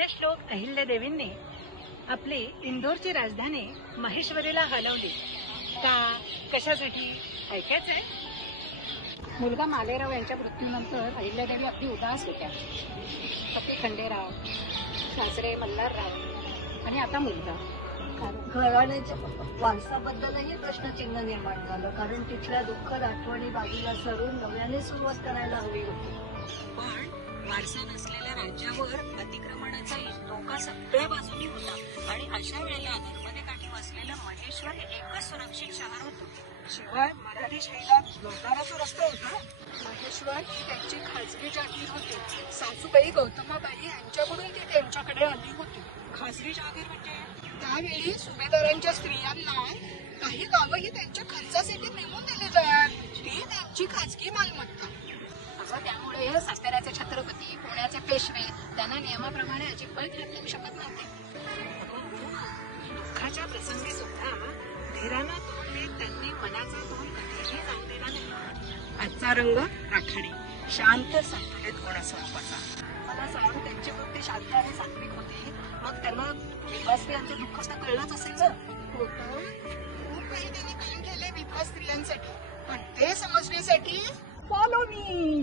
पुण्यश्लोक अहिल्यादेवींनी आपली इंदोरची राजधानी महेश्वरीला हलवली. का? कशासाठी? ऐकायचंय? मुलगा मालेराव यांच्या मृत्यूनंतर अहिल्यादेवी अगदी उदास होत्या. पती खंडेराव सासरे मल्हारराव आणि आता मुलगा. घराण्याच्या वारसाबद्दलही प्रश्नचिन्ह निर्माण झालं. कारण तिथल्या दुःखद आठवणी बाजूला सरून नव्याने सुरुवात करायला हवी होती. पण वारसा नसलेल्या राज्यावर अतिक्रमणाचा धोका सगळ्या बाजूनी होता. आणि अशा वेळेला नर्मदेकाठी वसलेलं महेश्वर हे एकच सुरक्षित शहर होतं. शिवाय मराठी शाहीला जोडणारा तो रस्ता होता. महेश्वर ही त्यांची खाजगी जागीर होती. सासूबाई गौतमाबाई यांच्याकडून ती त्यांच्याकडे आली होती. खासगी जागीर म्हणजे त्यावेळी सुभेदारांच्या स्त्रियांना काही गावं ही त्यांच्या खर्चासाठी नेमून दिली जात. ती त्यांची खाजगी मालमत्ता. असं त्यामुळे साताऱ्याचे छत्रपती पुण्याचे पेशवे नियमाप्रमाणे अजिबात हात लावू शकत नव्हते. दुःखाच्या प्रसंगी सुद्धा धीरानं तोंड देत त्यांनी मनाचा तोंड कधीही जाऊ दिला नाही. आजचा रंग राखाडी शांत संतुलित गुणस्वरूपाचा. मला सांग त्यांची वृत्ती शांत आणि सात्विक होती. मग त्यांना विवास्त्रियांचे दुःख तर कळलंच असेल ना? होतं खूप काही त्यांनी काम केले विधवा स्त्रियांसाठी पण ते समजण्यासाठी फॉलो मी